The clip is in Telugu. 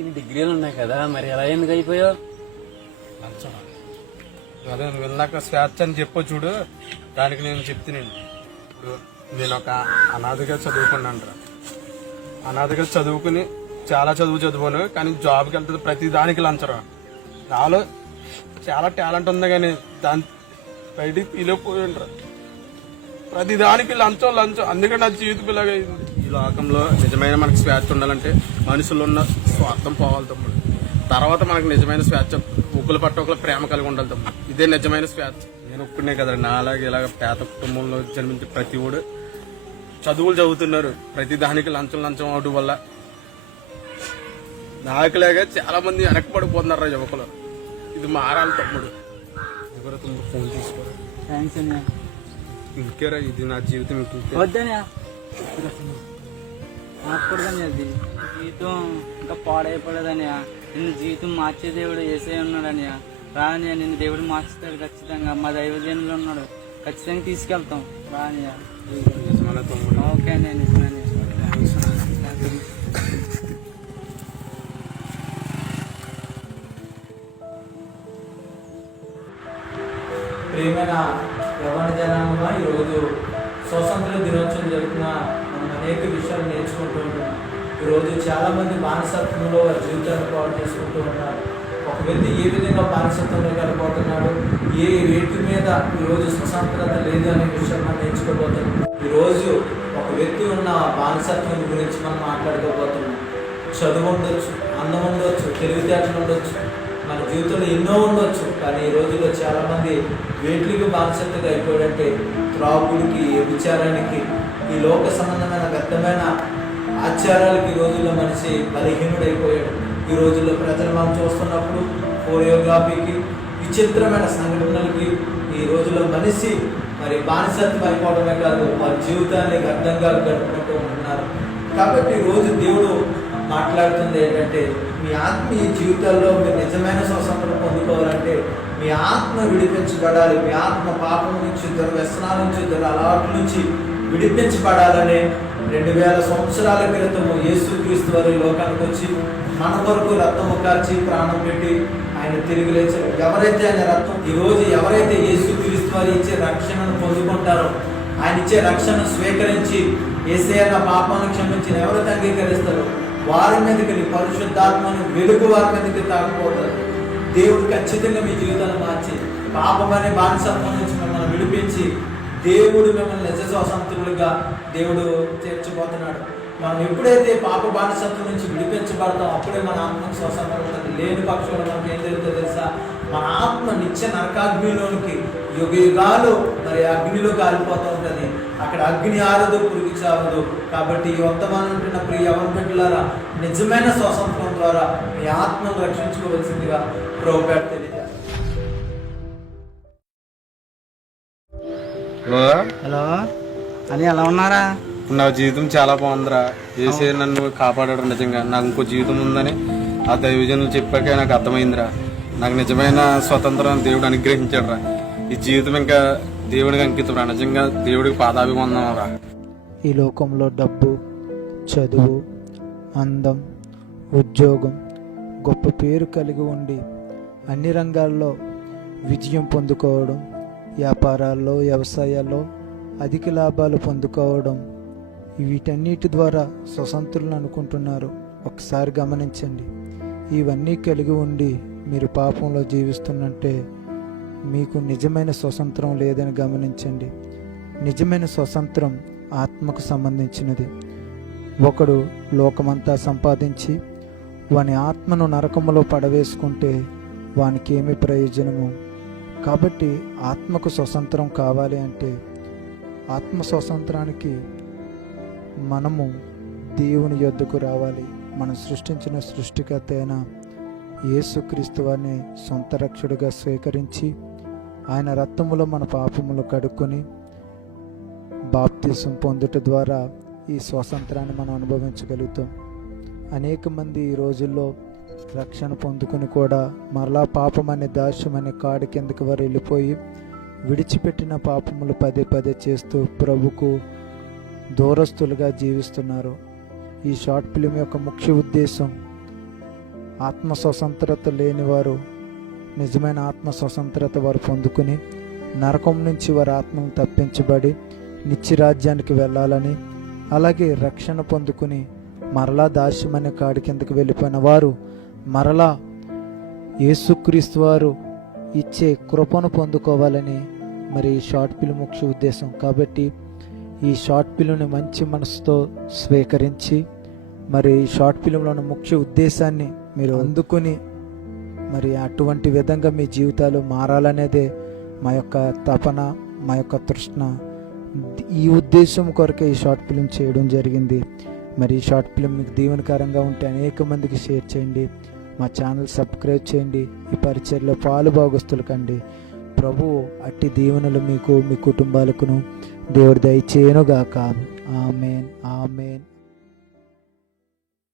ఇన్ని డిగ్రీలు ఉన్నాయి కదా, మరి ఎలా ఎందుకు అయిపోయావు? లంచం అదే నువ్వు ఇందాక స్వేచ్ఛ అని చెప్పు చూడు, దానికి నేను చెప్తున్నాను. ఇప్పుడు నేను ఒక అనాథగా చదువుకున్నాను. అనాథగా చదువుకుని చాలా చదువును, కానీ జాబ్కి వెళ్తుంది ప్రతి దానికి లంచరా. నాలో చాలా టాలెంట్ ఉంది కానీ దాని బయటికి తీలేకపోయిండ్రా. ప్రతి దానికి లంచం. అందుకే నా జీవితం ఇలాగైంది. ఈ లోకంలో నిజమైన మనకి స్వేచ్ఛ ఉండాలంటే మనుషుల్లో ఉన్న స్వార్థం పోవాలి తమ్ముడు. తర్వాత మనకు నిజమైన స్వేచ్ఛ, ఒకరు పట్ట ఒకరు ప్రేమ కలిగి ఉండాలి తమ్ముడు. ఇదే నిజమైన స్వేచ్ఛ. నేను ఒప్పుకునే కదా, నాలాగే ఇలాగ పేద కుటుంబంలో జన్మించే ప్రతి ఊడు చదువులు చదువుతున్నారు, ప్రతి దానికి లంచం అవడం వల్ల నాకులాగా చాలా మంది వెనకబడిపోతున్నారు యువకులు. ఇది మారాలి తమ్ముడు. ఎవరో తమ్ముడు ఫోన్ తీసుకోరా. థ్యాంక్స్ అన్నయ్య. ఇంకేరా, ఇది నా జీవితం. వద్దనయ్య, మార్చకూడదని అది జీవితం ఇంకా పాడైపోలేదనయ్య. నిన్ను జీవితం మార్చే దేవుడు ఏసై ఉన్నాడనయ్య. రానయ్య, నిన్ను దేవుడు మార్చుతాడు ఖచ్చితంగా. మా దైవజనులు ఉన్నాడు, ఖచ్చితంగా తీసుకెళ్తాం. రానయ్య. నిజమైన తమ్ముడు. ఓకే అన్నయ్య, నిజమైన. ప్రియమైన యవ్వన జనాంగమా, ఈరోజు స్వాతంత్ర దినోత్సవం జరుపుకున్న మనం అనేక విషయాలు నేర్చుకుంటూ ఉంటాం. ఈరోజు చాలామంది బానిసత్వంలో వారి జీవితాన్ని పాడు చేసుకుంటూ ఉన్నారు. ఒక వ్యక్తి ఏ విధంగా బానిసత్వంలో వెళ్ళిపోతున్నాడు, ఏ వ్యక్తి మీద ఈరోజు స్వతంత్రత లేదు అనే విషయం మనం నేర్చుకోబోతున్నాం. ఈరోజు ఒక వ్యక్తి ఉన్న బానిసత్వం గురించి మనం మాట్లాడుకోబోతున్నాం. చదువు ఉండొచ్చు, అందం ఉండొచ్చు, తెలివితేటలు ఉండొచ్చు, మన జీవితంలో ఎన్నో ఉండొచ్చు. కానీ ఈ రోజుల్లో చాలామంది వేట్లకి బానిసత్తుగా అయిపోయాడంటే త్రాగుడికి, వ్యభిచారానికి, ఈ లోక సంబంధమైన వ్యర్థమైన ఆచారాలకి ఈ రోజుల్లో మనిషి బలహీనుడైపోయాడు. ఈ రోజుల్లో ప్రజలు మనం చూస్తున్నప్పుడు కోరియోగ్రఫీకి, విచిత్రమైన సంఘటనలకి ఈ రోజుల్లో మనిషి మరి బానిసత్వం అయిపోవడమే కాదు, వారి జీవితాన్ని వ్యర్థంగా గడుపుకుంటూ ఉంటున్నారు. కాబట్టి ఈరోజు దేవుడు మాట్లాడుతుంది ఏంటంటే, మీ ఆత్మీయ జీవితాల్లో మీరు నిజమైన స్వతంత్రం పొందుకోవాలంటే మీ ఆత్మ విడిపించబడాలి. మీ ఆత్మ పాపం నుంచి, దుర్వ్యసనాల నుంచి, దురలవాట్ల నుంచి విడిపించబడాలని 2000 సంవత్సరాల క్రితము యేసుక్రీస్తు వారి లోకానికి వచ్చి మన కొరకు రక్తము కార్చి ప్రాణం పెట్టి ఆయన తిరిగి లేచారు. ఎవరైతే ఆయన రక్తం ఈరోజు ఎవరైతే యేసుక్రీస్తు వారు ఇచ్చే రక్షణను పొందుకుంటారో, ఆయన ఇచ్చే రక్షణను స్వీకరించి యేసయ్య నా పాపాన్ని క్షమించిన ఎవరైతే అంగీకరిస్తారో వారి మీదకి పరిశుద్ధాత్మను వెలుగు వారి మీదకి తాకపోతారు. దేవుడు ఖచ్చితంగా మీ జీవితాన్ని మార్చి పాపమనే బానిసత్వం నుంచి మిమ్మల్ని విడిపించి దేవుడు మిమ్మల్ని నిజ స్వతంత్రులుగా దేవుడు చేర్చబోతున్నాడు. మనం ఎప్పుడైతే పాప బానిసత్వం నుంచి విడిపించబడతాం అప్పుడే మన ఆత్మకు స్వతంత్రం ఉంటుంది. లేని పక్షంలో మనకి ఏం జరుగుతుందో తెలుసా? మన ఆత్మ నిత్య నరకాగ్నిలోనికి యుగాలు మరి అగ్నిలో కాలిపోతూ ఉంటుంది. అక్కడ అగ్ని ఆరదు, పురుగు చావదు. కాబట్టి ఈ వర్తమానం ఉంటున్న ప్రియ యవ్వన బిడ్డలారా, నిజమైన స్వతంత్రం ద్వారా మీ ఆత్మను రక్షించుకోవాల్సిందిగా ప్రభుపేట తెలియజేస్తారు. హలో అని ఎలా ఉన్నారా? నా జీవితం చాలా బాగుందిరా. ఏసే నన్ను కాపాడాడు. నిజంగా నాకు ఇంకో జీవితం ఉందని ఆ దైవజనులు చెప్పాక నాకు అర్థమైందిరా. నాకు నిజమైన స్వతంత్రం దేవుడు అనుగ్రహించాడు రా. ఈ జీవితం ఇంకా దేవుడికి అంకితం రా. నిజంగా దేవుడికి పాదాభివందనం రా. ఈ లోకంలో డబ్బు, చదువు, అందం, ఉద్యోగం, గొప్ప పేరు కలిగి ఉండి అన్ని రంగాల్లో విజయం పొందుకోవడం, వ్యాపారాల్లో, వ్యవసాయాల్లో అధిక లాభాలు పొందుకోవడం, వీటన్నిటి ద్వారా స్వతంత్రులను అనుకుంటున్నారు. ఒకసారి గమనించండి. ఇవన్నీ కలిగి ఉండి మీరు పాపంలో జీవిస్తున్నట్టే మీకు నిజమైన స్వతంత్రం లేదని గమనించండి. నిజమైన స్వతంత్రం ఆత్మకు సంబంధించినది. ఒకడు లోకమంతా సంపాదించి వాని ఆత్మను నరకములో పడవేసుకుంటే వానికి ఏమి ప్రయోజనము? కాబట్టి ఆత్మకు స్వతంత్రం కావాలి అంటే ఆత్మ స్వతంత్రానికి మనము దేవుని యొద్దకు రావాలి. మనం సృష్టించిన సృష్టికర్త అయిన యేసుక్రీస్తు వారిని సొంత రక్షకుడిగా స్వీకరించి ఆయన రక్తములో మన పాపములు కడుక్కొని బాప్తిసం పొందుట ద్వారా ఈ స్వాతంత్రాన్ని మనం అనుభవించగలుగుతాం. అనేక మంది ఈ రోజుల్లో రక్షణ పొందుకుని కూడా మరలా పాపం అనే దాస్యం అనే కాడి కిందకి వారు వెళ్ళిపోయి విడిచిపెట్టిన పాపములు పదే పదే చేస్తూ ప్రభుకు దూరస్తులుగా జీవిస్తున్నారు. ఈ షార్ట్ ఫిలిం యొక్క ముఖ్య ఉద్దేశం ఆత్మ స్వతంత్రత లేని వారు నిజమైన ఆత్మ స్వతంత్రత వారు పొందుకుని నరకం నుంచి వారి ఆత్మను తప్పించబడి నిత్యరాజ్యానికి వెళ్ళాలని, అలాగే రక్షణ పొందుకుని మరలా దాస్యం అనే కాడి కిందకి వెళ్ళిపోయిన వారు మరలా యేసుక్రీస్తు వారు ఇచ్చే కృపను పొందుకోవాలని మరి ఈ షార్ట్ ఫిల్మ్ ముఖ్య ఉద్దేశం. కాబట్టి ఈ షార్ట్ ఫిల్మ్ని మంచి మనసుతో స్వీకరించి మరి ఈ షార్ట్ ఫిల్మ్లోని ముఖ్య ఉద్దేశాన్ని మీరు అందుకుని మరి అటువంటి విధంగా మీ జీవితాలు మారాలనేదే మా యొక్క తపన, మా యొక్క తృష్ణ. ఈ ఉద్దేశం కొరకే ఈ షార్ట్ ఫిల్మ్ చేయడం జరిగింది. మరి ఈ షార్ట్ ఫిల్మ్ మీకు దీవెనకరంగా ఉంటే అనేక మందికి షేర్ చేయండి, మా ఛానల్ సబ్స్క్రైబ్ చేయండి, ఈ పరిచర్లో పాలు భాగస్తులు కండి. ప్రభువు అట్టి దీవెనలు మీకు, మీ కుటుంబాలకును దేవుడి దయచేయనుగాక. ఆమేన్, ఆమేన్.